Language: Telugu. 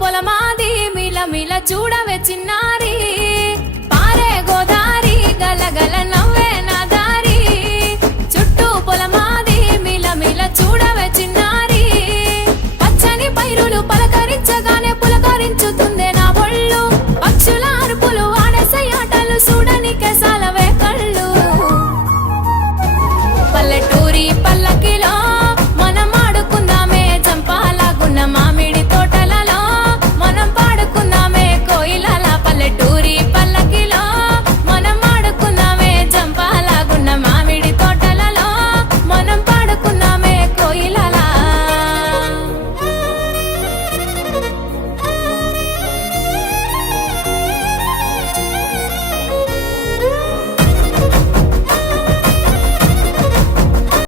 పొలమాది మిలమిల చూడవే చిన్నా